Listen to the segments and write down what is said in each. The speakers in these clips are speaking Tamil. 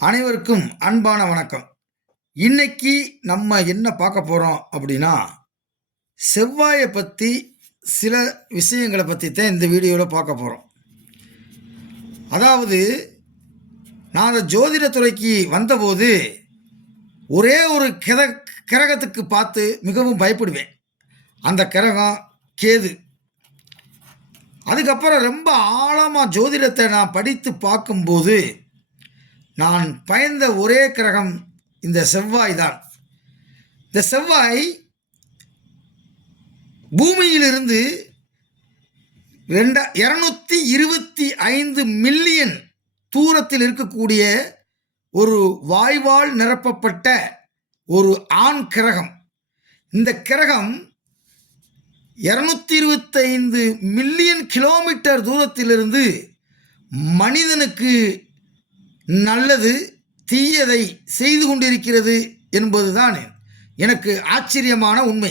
அனைவருக்கும் அன்பான வணக்கம். இன்னைக்கு நம்ம என்ன பார்க்க போகிறோம் அப்படின்னா, செவ்வாயை பற்றி சில விஷயங்களை பற்றி தான் இந்த வீடியோவில் பார்க்க போகிறோம். அதாவது, நான் அந்த ஜோதிடத்துறைக்கு வந்தபோது ஒரே ஒரு கிரகத்துக்கு பார்த்து மிகவும் பயப்படுவேன். அந்த கிரகம் கேது. அதுக்கப்புறம் ரொம்ப ஆழமாக ஜோதிடத்தை நான் படித்து பார்க்கும்போது நான் பயந்த ஒரே கிரகம் இந்த செவ்வாய் தான். இந்த செவ்வாய் பூமியிலிருந்து 225 மில்லியன் தூரத்தில் இருக்கக்கூடிய ஒரு வாய்வால் நிரப்பப்பட்ட ஒரு ஆண் கிரகம். இந்த கிரகம் 225 மில்லியன் கிலோமீட்டர் தூரத்திலிருந்து மனிதனுக்கு நல்லது தீயதை செய்து கொண்டிருக்கிறது என்பதுதான் எனக்கு ஆச்சரியமான உண்மை.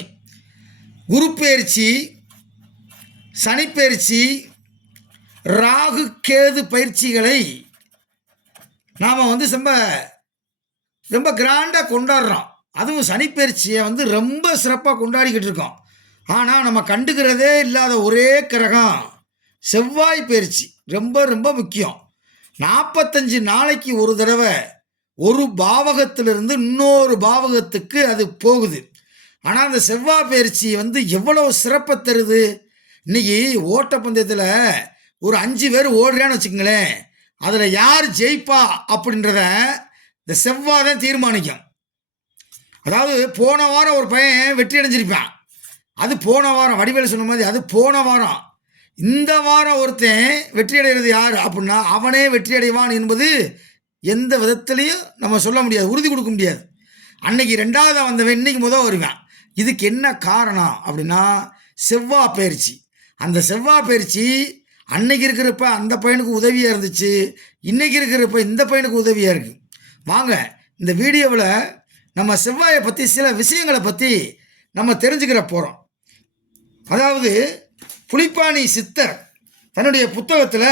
குரு பெயர்ச்சி, சனி பெயர்ச்சி, ராகு கேது பயிற்சிகளை நாம் ரொம்ப கிராண்டாக கொண்டாடுறோம். அதுவும் சனி பயிற்சியை ரொம்ப சிறப்பாக கொண்டாடிக்கிட்டு இருக்கோம். ஆனால் நம்ம கண்டுக்கிறதே இல்லாத ஒரே கிரகம் செவ்வாய் பயிற்சி ரொம்ப ரொம்ப முக்கியம். 45 நாளைக்கு ஒரு தடவை ஒரு பாவகத்திலிருந்து இன்னொரு பாவகத்துக்கு அது போகுது. ஆனால் அந்த செவ்வாய் பயிற்சி எவ்வளோ சிறப்பை தருது. இன்னைக்கு ஓட்டப்பந்தயத்தில் ஒரு 5 பேர் ஓடுறான்னு வச்சுக்கங்களேன், அதில் யார் ஜெயிப்பா அப்படின்றத இந்த செவ்வாய் தான் தீர்மானிக்கும். அதாவது போன வாரம் ஒரு பையன் வெற்றி அடைஞ்சிருப்பான். அது போன வாரம், வடிவேலு சொன்ன மாதிரி அது போன வாரம். இந்த வாரம் ஒருத்தன் வெற்றி அடைகிறது யார் அப்படின்னா அவனே வெற்றி அடைவான் என்பது எந்த விதத்துலையும் நம்ம சொல்ல முடியாது, உறுதி கொடுக்க முடியாது. அன்னைக்கு 2வது வந்தவன் இன்னைக்கு முதல் வருவான். இதுக்கு என்ன காரணம் அப்படின்னா செவ்வாய் பயிற்சி. அந்த செவ்வாய் பயிற்சி அன்னைக்கு இருக்கிறப்ப அந்த பையனுக்கு உதவியாக இருந்துச்சு, இன்னைக்கு இருக்கிறப்ப இந்த பையனுக்கு உதவியாக இருக்குது. வாங்க இந்த வீடியோவில் நம்ம செவ்வாயை பற்றி சில விஷயங்களை பற்றி நம்ம தெரிஞ்சுக்கிற போகிறோம். அதாவது, புலிப்பாணி சித்தர் தன்னுடைய புத்தகத்தில்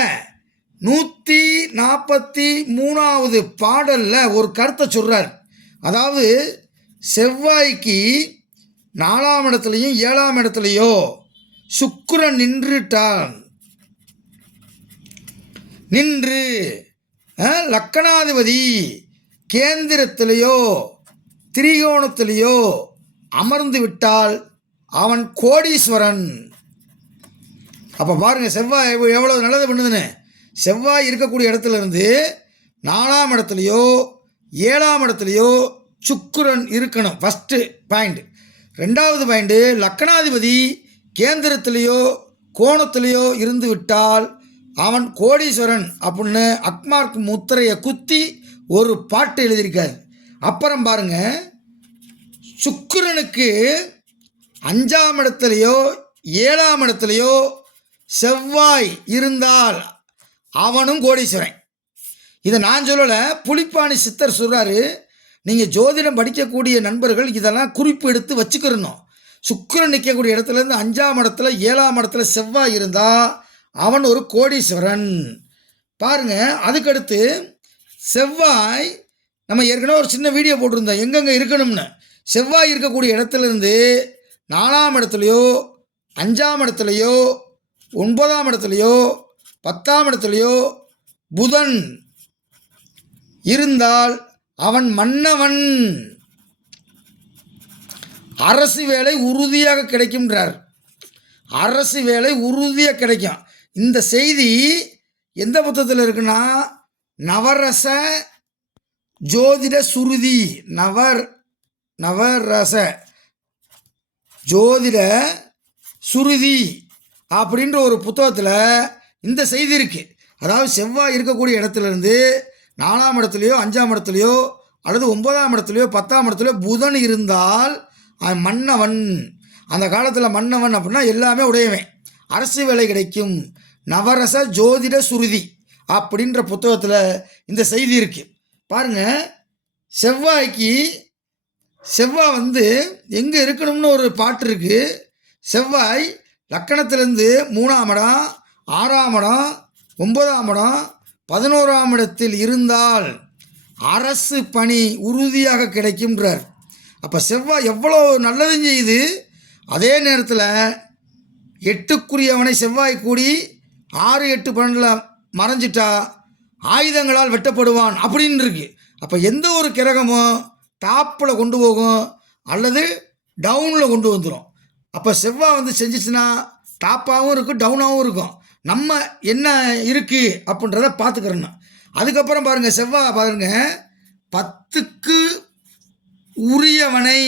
143வது பாடலில் ஒரு கருத்தை சொல்கிறார். அதாவது, செவ்வாய்க்கு 4ஆம் இடத்துலையும் 7ஆம் இடத்துலையோ சுக்கிரன் நின்று லக்கணாதிபதி கேந்திரத்திலேயோ திரிகோணத்திலேயோ அமர்ந்து விட்டால் அவன் கோடீஸ்வரன். அப்போ பாருங்கள் செவ்வாய் எவ்வளோ நல்லது பண்ணுதுன்னு. செவ்வாய் இருக்கக்கூடிய இடத்துல இருந்து 4ஆம் இடத்துலையோ 7ஆம் இடத்துலையோ சுக்கிரன் இருக்கணும். First point. 2வது பாயிண்ட்டு, லக்கணாதிபதி கேந்திரத்திலேயோ கோணத்திலேயோ இருந்து விட்டால் அவன் கோடீஸ்வரன் அப்படின்னு அக்மார்க் முத்திரையை குத்தி ஒரு பாட்டு எழுதியிருக்காரு. அப்புறம் பாருங்க, சுக்கிரனுக்கு 5ஆம் இடத்துலையோ 7ஆம் இடத்துலையோ செவ்வாய் இருந்தால் அவனும் கோடீஸ்வரன். இதை நான் சொல்லலை, புலிப்பாணி சித்தர் சொல்கிறாரு. நீங்கள் ஜோதிடம் படிக்கக்கூடிய நண்பர்கள் இதெல்லாம் குறிப்பு எடுத்து வச்சுக்கிறணும். சுக்கிரன் நிற்கக்கூடிய இடத்துலேருந்து 5ஆம் இடத்துல 7ஆம் இடத்துல செவ்வாய் இருந்தால் அவன் ஒரு கோடீஸ்வரன். பாருங்கள், அதுக்கடுத்து செவ்வாய் நம்ம ஏற்கனவே ஒரு சின்ன வீடியோ போட்டிருந்தோம் எங்கெங்கே இருக்கணும்னு. செவ்வாய் இருக்கக்கூடிய இடத்துலேருந்து 4ஆம் இடத்துலையோ 5ஆம் இடத்துலையோ 9ஆம் இடத்துலையோ 10ஆம் இடத்துலையோ புதன் இருந்தால் அவன் மன்னவன். அரசு வேலை உறுதியாக கிடைக்கும்ன்றார். அரசு வேலை உறுதியாக கிடைக்கும். இந்த செய்தி எந்த புத்தகத்தில் இருக்குன்னா நவரச ஜோதிட சுருதி, நவரச ஜோதிட சுருதி அப்படின்ற ஒரு புத்தகத்தில் இந்த செய்தி இருக்குது. அதாவது, செவ்வாய் இருக்கக்கூடிய இடத்துலேருந்து 4ஆம் இடத்துலையோ 5ஆம் இடத்துலையோ அல்லது 9ஆம் இடத்துலையோ 10ஆம் இடத்துலையோ புதன் இருந்தால் அவன் மன்னவன். அந்த காலத்தில் மன்னவன் அப்படின்னா எல்லாமே உடையவன், அரசு வேலை கிடைக்கும். நவரச ஜோதிட சுருதி அப்படின்ற புத்தகத்தில் இந்த செய்தி இருக்குது. பாருங்கள், செவ்வாய் எங்கே இருக்கணும்னு ஒரு பாட்டு இருக்குது. செவ்வாய் லக்கணத்திலேருந்து 3ஆம் இடம் 6ஆம் இடம் 9ஆம் இடம் 11ஆம் இடத்தில் இருந்தால் அரசு பணி உறுதியாக கிடைக்கும்ன்றார். அப்போ செவ்வாய் எவ்வளோ நல்லதும் செய்யுது, அதே நேரத்தில் 8க்குரியவனை செவ்வாய் கூடி 6, 8, 12 மறைஞ்சிட்டா ஆயுதங்களால் வெட்டப்படுவான் அப்படின்னு இருக்கு. அப்போ எந்த ஒரு கிரகமும் டாப்பில் கொண்டு போகும் அல்லது டவுனில் கொண்டு வந்துடும். அப்போ செவ்வாய் வந்து செஞ்சிச்சுன்னா டாப்பாகவும் இருக்கும் டவுனாகவும் இருக்கும். நம்ம என்ன இருக்குது அப்படின்றத பார்த்துக்கிறோன்னு. அதுக்கப்புறம் பாருங்கள், செவ்வாய் பாருங்கள், 10க்கு உரியவனை,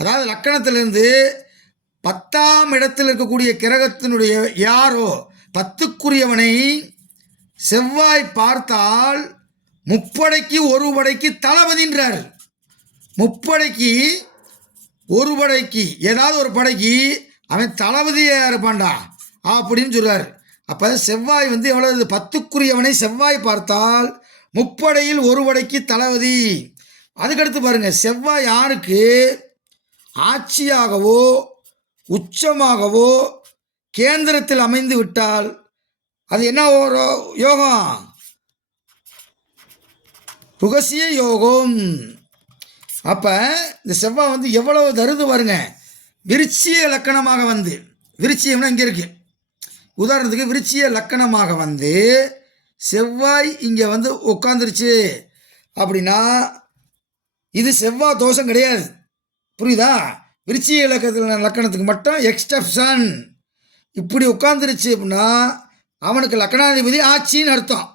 அதாவது லக்கணத்திலிருந்து 10ஆம் இடத்தில் இருக்கக்கூடிய கிரகத்தினுடைய யாரோ 10க்குரியவனை செவ்வாய் பார்த்தால் முப்படைக்கு ஒரு படைக்கு தளபதின்றார். முப்படைக்கு ஒரு படைக்கு ஏதாவது ஒரு படைக்கு அவன் தளபதியாக இருப்பான்டா அப்படின்னு சொல்கிறார். அப்போ செவ்வாய் வந்து எவ்வளவு, 10க்குரியவனை செவ்வாய் பார்த்தால் முப்படையில் ஒரு படைக்கு தளபதி. அதுக்கடுத்து பாருங்கள், செவ்வாய் யாருக்கு ஆட்சியாகவோ உச்சமாகவோ கேந்திரத்தில் அமைந்து விட்டால் அது என்ன ஒரு யோகம், ருகசிய யோகம். அப்போ இந்த செவ்வாய் வந்து எவ்வளவு தருது பாருங்க. விருச்சிய லக்கணமாக வந்து, விருச்சியம்னா இங்கே இருக்குது, உதாரணத்துக்கு விருச்சிய லக்கணமாக வந்து செவ்வாய் இங்கே வந்து உட்காந்துருச்சு அப்படின்னா இது செவ்வாய் தோஷம் கிடையாது. புரியுதா? விருச்சிய லக்கணத்துக்கு மட்டும் எக்ஸ்டப்ஷன். இப்படி உட்காந்துருச்சு அப்படின்னா அவனுக்கு லக்கணாதிபதி ஆட்சின்னு அர்த்தம்.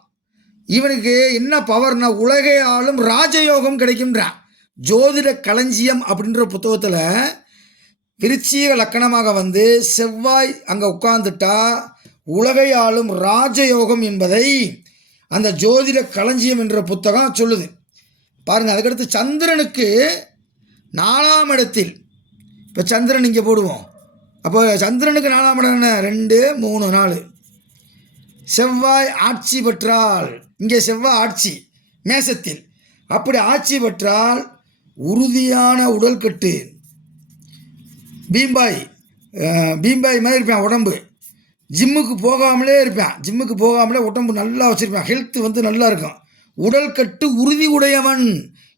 இவனுக்கு என்ன பவர்னா உலகை ஆளும் ராஜயோகம் கிடைக்கும்ன்றான். ஜோதிட களஞ்சியம் அப்படின்ற புத்தகத்தில் விருச்சிக லக்கணமாக வந்து செவ்வாய் அங்கே உட்கார்ந்துட்டா உலகை ஆளும் ராஜயோகம் என்பதை அந்த ஜோதிட களஞ்சியம் என்ற புத்தகம் சொல்லுது. பாருங்கள், அதுக்கடுத்து சந்திரனுக்கு 4ஆம் இடத்தில், இப்போ சந்திரன் இங்கே போடுவோம். அப்போ சந்திரனுக்கு 4ஆம் இடம் என்ன, 2, 3, 4. செவ்வாய் ஆட்சி பெற்றால், இங்கே செவ்வாய் ஆட்சி மேசத்தில், அப்படி ஆட்சி பெற்றால் உறுதியான உடல்கட்டு, பீம்பாய் மாதிரி இருப்பான் உடம்பு. ஜிம்முக்கு போகாமலே இருப்பான், ஜிம்முக்கு போகாமலே உடம்பு நல்லா வச்சுருப்பான், ஹெல்த் வந்து நல்லா இருக்கும். உடல்கட்டு உறுதி உடையவன்.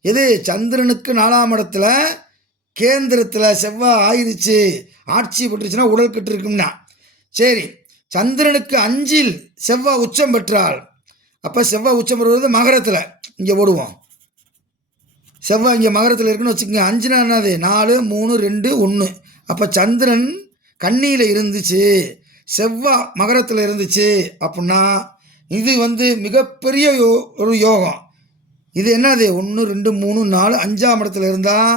எது, சந்திரனுக்கு 4ஆம் இடத்துல கேந்திரத்தில் செவ்வாய் ஆயிடுச்சு, ஆட்சி பெற்றுச்சுன்னா உடல்கட்டு இருக்கும்னா. சரி, சந்திரனுக்கு 5இல் செவ்வாய் உச்சம் பெற்றால், அப்போ செவ்வாய் உச்சம் பெறுவது மகரத்தில், இங்கே போடுவோம். செவ்வாய் இங்கே மகரத்தில் இருக்குன்னு வச்சுக்கோங்க. 5னா என்னது, 4, 3, 2, 1. அப்போ சந்திரன் கன்னியில் இருந்துச்சு, செவ்வாய் மகரத்தில் இருந்துச்சு அப்படின்னா இது வந்து மிகப்பெரிய ஒரு யோகம். இது என்னது, 1, 2, 3, 4, 5ஆம் இடத்துல இருந்தால்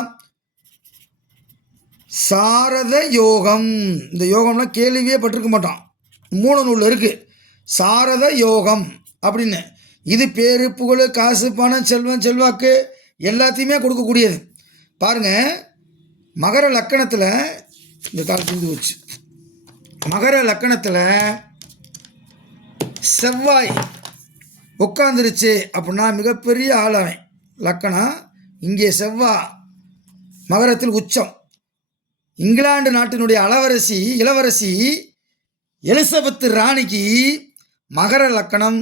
சாரத யோகம். இந்த யோகம்லாம் கேள்வியே பட்டிருக்க மாட்டோம், 3 நூலில் இருக்குது சாரத யோகம் அப்படின்னு. இது பேரு புகழ் காசு பணம் செல்வம் செல்வாக்கு எல்லாத்தையுமே கொடுக்கக்கூடியது. பாருங்கள், மகர லக்கணத்தில் இந்த கால் புரிந்து போச்சு. மகர லக்கணத்தில் செவ்வாய் உட்காந்துருச்சு அப்படின்னா மிகப்பெரிய ஆளவன் லக்கணம். இங்கே செவ்வாய் மகரத்தில் உச்சம். இங்கிலாந்து நாட்டினுடைய இளவரசி எலிசபெத் ராணிக்கு மகர லக்கணம்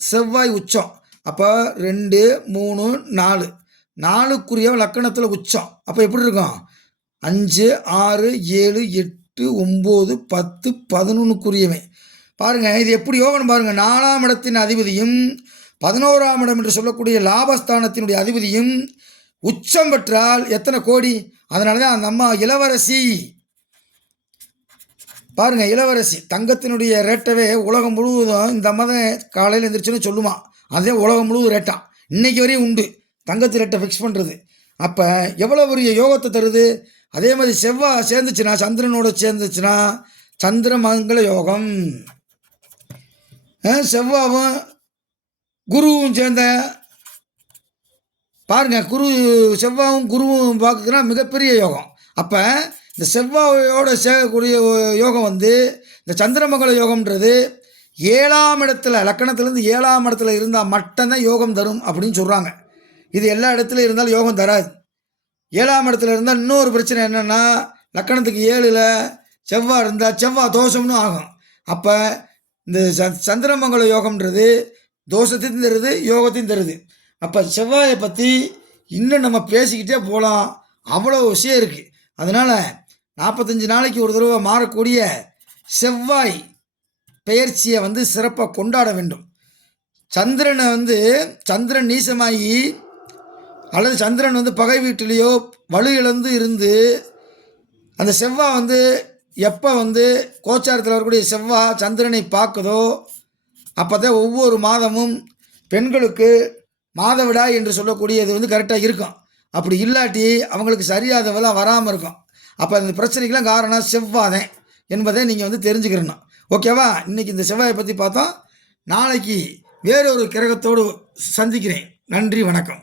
செவ்வாய் உச்சம். அப்போ 2, 3, 4 4க்குரிய லக்கணத்தில் உச்சம். அப்போ எப்படி இருக்கும், 5, 6, 7, 8, 9, 10, 11க்குரியவன். பாருங்கள் இது எப்படி யோகம்னு பாருங்கள். 4ஆம் இடத்தின் அதிபதியும் 11ஆம் இடம் என்று சொல்லக்கூடிய லாபஸ்தானத்தினுடைய அதிபதியும் உச்சம் பெற்றால் எத்தனை கோடி. அதனால தான் அந்த அம்மா இளவரசி, பாருங்கள் இளவரசி தங்கத்தினுடைய ரேட்டவே உலகம் முழுவதும் இந்த அம்மா தான் காலையில் எழுந்திரிச்சுன்னு சொல்லுமா. அதே உலகம் முழுவதும் ரேட்டான் இன்றைக்கி வரையும் உண்டு, தங்கத்து ரேட்டை ஃபிக்ஸ் பண்ணுறது. அப்போ எவ்வளோ பெரிய யோகத்தை தருது. அதே மாதிரி செவ்வாய் சேர்ந்துச்சுன்னா, சந்திரனோட சேர்ந்துச்சுன்னா சந்திரமங்கல யோகம். செவ்வாயும் குருவும் சேர்ந்த பாருங்கள், செவ்வாயும் குருவும் பார்க்குதுன்னா மிகப்பெரிய யோகம். அப்போ இந்த செவ்வாயோட சேர்க்கக்கூடிய யோகம் வந்து இந்த சந்திரமங்கல யோகம்ன்றது 7ஆம் இடத்துல, லக்கணத்துலேருந்து 7ஆம் இடத்துல இருந்தால் மட்டும்தான் யோகம் தரும் அப்படின்னு சொல்கிறாங்க. இது எல்லா இடத்துலையும் இருந்தாலும் யோகம் தராது. 7ஆம் இடத்துல இருந்தால் இன்னொரு பிரச்சனை என்னென்னா, லக்கணத்துக்கு 7ல் செவ்வாய் இருந்தால் செவ்வாய் தோஷம்னு ஆகும். அப்போ இந்த சந்திரமங்கல யோகம்ன்றது தோஷத்தையும் தருது, யோகத்தையும் தருது. அப்போ செவ்வாயை பற்றி இன்னும் நம்ம பேசிக்கிட்டே போகலாம். அவ்வளோ விஷயம் இருக்குது. அதனால் 45 நாளைக்கு ஒரு தடவை மாறக்கூடிய செவ்வாய் பெயர்ச்சியை வந்து சிறப்பாக கொண்டாட வேண்டும். சந்திரனை வந்து சந்திரன் நீசமாகி அல்லது சந்திரன் வந்து பகை வீட்டிலேயோ வலு இழந்து இருந்து அந்த செவ்வாய் வந்து எப்போ வந்து கோச்சாரத்தில் வரக்கூடிய செவ்வாய் சந்திரனை பார்க்குதோ அப்போ தான் ஒவ்வொரு மாதமும் பெண்களுக்கு மாதவிடாய் என்று சொல்லக்கூடியது வந்து கரெக்டாக இருக்கும். அப்படி இல்லாட்டி அவங்களுக்கு சரியாதவெல்லாம் வராமல் இருக்கும். அப்போ அந்த பிரச்சனைக்கெலாம் காரணம் செவ்வாய் என்பதை நீங்கள் வந்து தெரிஞ்சுக்கிறணும். ஓகேவா? இன்றைக்கி இந்த செவ்வாயை பற்றி பார்த்தோம். நாளைக்கு வேறொரு கிரகத்தோடு சந்திக்கிறேன். நன்றி, வணக்கம்.